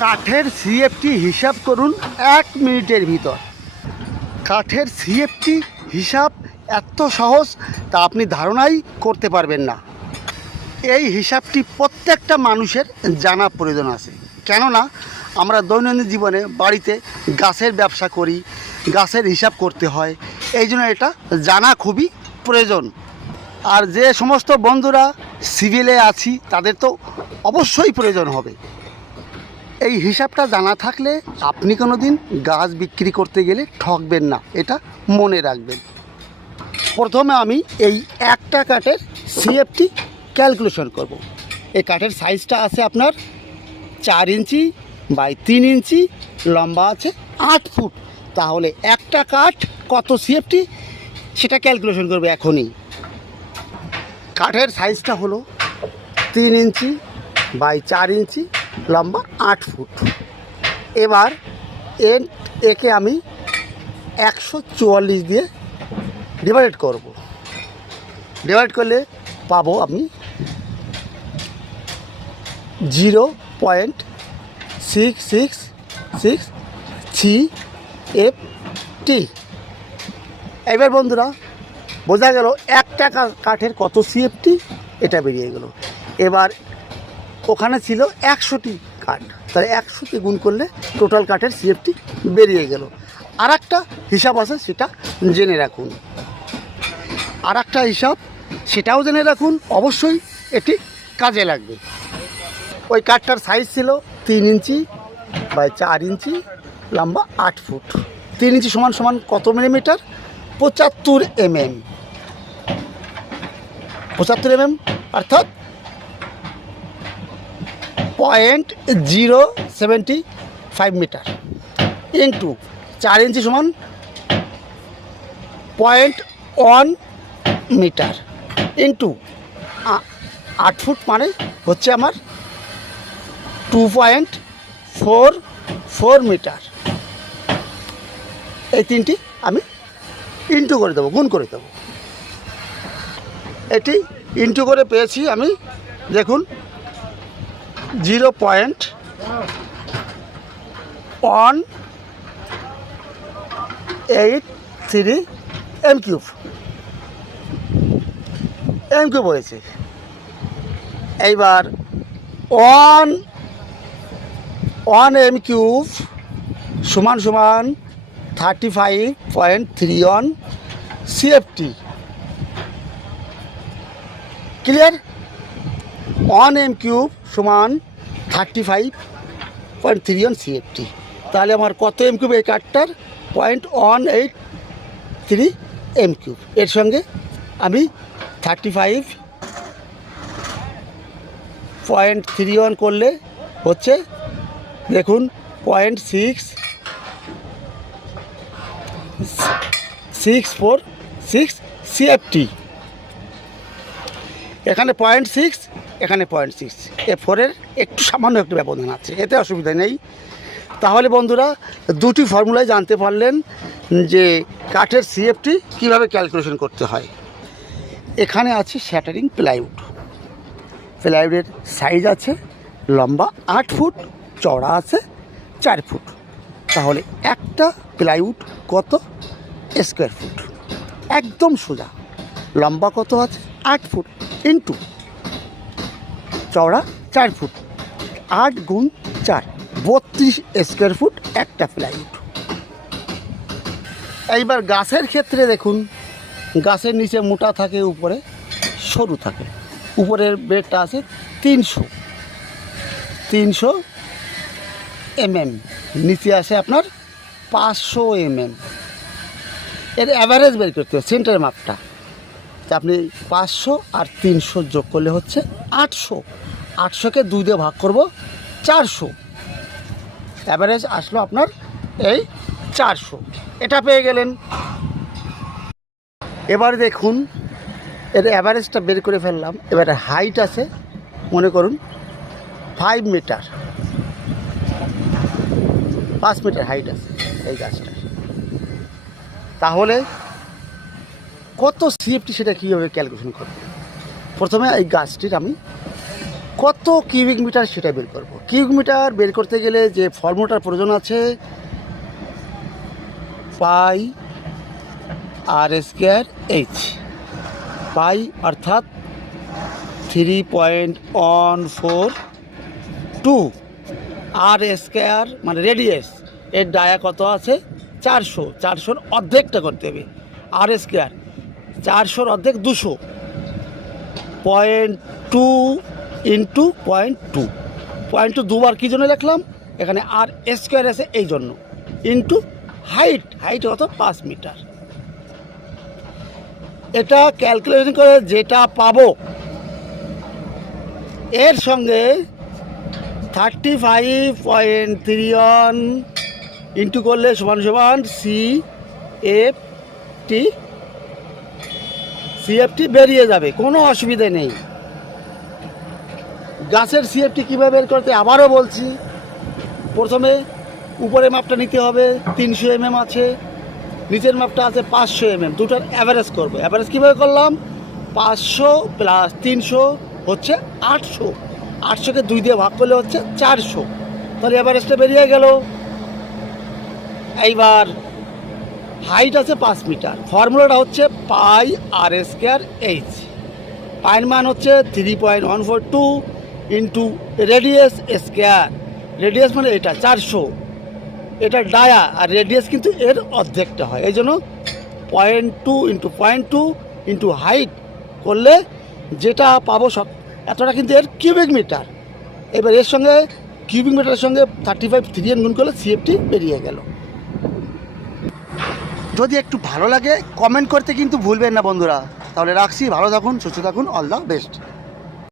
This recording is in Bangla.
কাঠের সিএফটি হিসাব করুন 1 মিনিটের ভিতর। কাঠের সিএফটি হিসাব এত সহজ তা আপনি ধারণাই করতে পারবেন না। এই হিসাবটি প্রত্যেকটা মানুষের জানা প্রয়োজন আছে, কেননা আমরা দৈনন্দিন জীবনে বাড়িতে গাছের ব্যবসা করি, গাছের হিসাব করতে হয়, এই জন্য এটা জানা খুবই প্রয়োজন। আর যে সমস্ত বন্ধুরা সিভিলে আছি তাদের তো অবশ্যই প্রয়োজন হবে। এই হিসাবটা জানা থাকলে আপনি কোনো দিন গাছ বিক্রি করতে গেলে ঠকবেন না, এটা মনে রাখবেন। প্রথমে আমি এই একটা কাঠের সিএফটি ক্যালকুলেশন করব। এই কাঠের সাইজটা আছে আপনার 4 ইঞ্চি বাই 3 ইঞ্চি, লম্বা আছে 8 ফুট। তাহলে একটা কাঠ কত সিএফটি সেটা ক্যালকুলেশন করবে এখনই। কাঠের সাইজটা হলো 3 ইঞ্চি বাই 4 ইঞ্চি, লম্বা 8 ফুট। এবার একে আমি 144 দিয়ে ডিভাইড করব। ডিভাইড করলে পাবো আমি 0.6663 এবার বন্ধুরা বোঝা গেল একটা কাঠের কত সিএফটি, এটা বেরিয়ে গেল। এবার ওখানে ছিল 100টি কাঠ, তাহলে 100তে গুণ করলে টোটাল কাঠের সিএফটি বেরিয়ে গেল। আর একটা হিসাব আছে, সেটা জেনে রাখুন। আর একটা হিসাব সেটাও জেনে রাখুন, অবশ্যই এটি কাজে লাগবে। ওই কাঠটার সাইজ ছিল 3 ইঞ্চি বাই 4 ইঞ্চি, লম্বা 8 ফুট। 3 ইঞ্চি সমান সমান কত মিলিমিটার? 75 mm। 75 mm অর্থাৎ 0.075 মিটার, ইন্টু 4 ইঞ্চি সমান 0.1 মিটার, ইন্টু 8 ফুট মানে হচ্ছে আমার 2.44 মিটার। এই তিনটি আমি ইন্টু করে দেবো, গুণ করে দেবো। এটি ইন্টু করে পেয়েছি আমি, দেখুন 0.183 m কিউব হয়েছে। এইবার 1 m কিউব সমান সমান 35.31 সিএফটি। ক্লিয়ার? 1 m কিউব সমান 35.31 সিএফটি। তাহলে আমার কত এম কিউব? এই কাঠটার 0.183 m কিউব। এর সঙ্গে আমি 35.31 করলে হচ্ছে দেখুন 0.6646 সিএফটি। এখানে 0.6, এখানে 0.6, এ 4-এর একটু সামান্য একটু ব্যবধান আছে, এতে অসুবিধা নেই। তাহলে বন্ধুরা দুটি ফর্মুলায় জানতে পারলেন যে কাঠের সিএফটি কীভাবে ক্যালকুলেশন করতে হয়। এখানে আছে শ্যাটারিং প্লাইউড। প্লাইউডের সাইজ আছে লম্বা 8 ফুট, চওড়া আছে 4 ফুট। তাহলে একটা প্লাইউড কত স্কোয়ার ফুট? একদম সোজা। লম্বা কত আছে? 8 ফুট, ইন্টু চওড়া 4 ফুট, 8 গুণ 4, 32 স্কোয়ার ফুট একটা প্লাইউড। এইবার গাছের ক্ষেত্রে দেখুন, গাছের নিচে মোটা থাকে, উপরে সরু থাকে। উপরের বেডটা আছে 300 mm, নিচে আসে আপনার 500 mm। এর অ্যাভারেজ বের করতে হবে, সেন্টার মাপটা। তা আপনি 500 আর 300 যোগ করলে হচ্ছে 800। 800কে 2 দিয়ে ভাগ করব 400, অ্যাভারেজ আসলো আপনার এই 400। এটা পেয়ে গেলেন। এবার দেখুন এর অ্যাভারেজটা বের করে ফেললাম। এবার হাইট আছে মনে করুন 5 মিটার, 5 মিটার হাইট আছে এই গাছটা। তাহলে কত সিএফটি সেটা কীভাবে ক্যালকুলেশন করব? প্রথমে এই গাছটির আমি কত কিউবিক মিটার সেটা বের করব। কিউবিক মিটার বের করতে গেলে যে ফর্মুলাটার প্রয়োজন আছে, পাই আর স্কোয়ার এইচ। পাই অর্থাৎ 3.142, আর স্কোয়ার মানে রেডিয়াস, এর ডায়া কত আছে 400, 400-র অর্ধেকটা করতে হবে। আর স্কোয়ার 400-র অর্ধেক 200, 0.2 ইন্টু 0.2, 0.2 দুবার কী জন্য লিখলাম, এখানে আর স্কোয়ার আছে এই জন্য, ইন্টু হাইট, হাইট কত 5 মিটার। এটা ক্যালকুলেশন করে যেটা পাবো এর সঙ্গে 35.31 ইন্টু করলে সমান সমান সিএফটি বেরিয়ে যাবে, কোনো অসুবিধে নেই। গাছের সিএফটি কীভাবে বের করতে আবারও বলছি, প্রথমে উপরে মাপটা নিতে হবে 300 mm আছে, নিচের মাপটা আছে 500 mm, দুটোর অ্যাভারেজ করবো। অ্যাভারেজ কীভাবে করলাম, 500 প্লাস 300 হচ্ছে 800, 800-কে 2 দিয়ে ভাগ করলে হচ্ছে 400, তাহলে অ্যাভারেজটা বেরিয়ে গেল। এইবার হাইট আছে 5 মিটার, ফর্মুলাটা হচ্ছে পাই আর স্কোয়ার এইচ। পাইয়ের মান হচ্ছে 3.142 ইন্টু রেডিয়াস স্কোয়ার, রেডিয়াস মানে এটা 400, এটা ডায়া, আর রেডিয়াস কিন্তু এর অর্ধেকটা হয়, এই জন্য 0.2 ইন্টু 0.2 ইন্টু হাইট করলে যেটা পাবো সব এতটা কিন্তু এর কিউবিক মিটার। এবার এর সঙ্গে কিউবিক মিটারের সঙ্গে 35 3 গুণ করলে সিএফটি বেরিয়ে গেল। যদি একটু ভালো লাগে কমেন্ট করতে কিন্তু ভুলবেন না বন্ধুরা। তাহলে রাখছি, ভালো থাকুন, সুস্থ থাকুন, অল দ্য বেস্ট।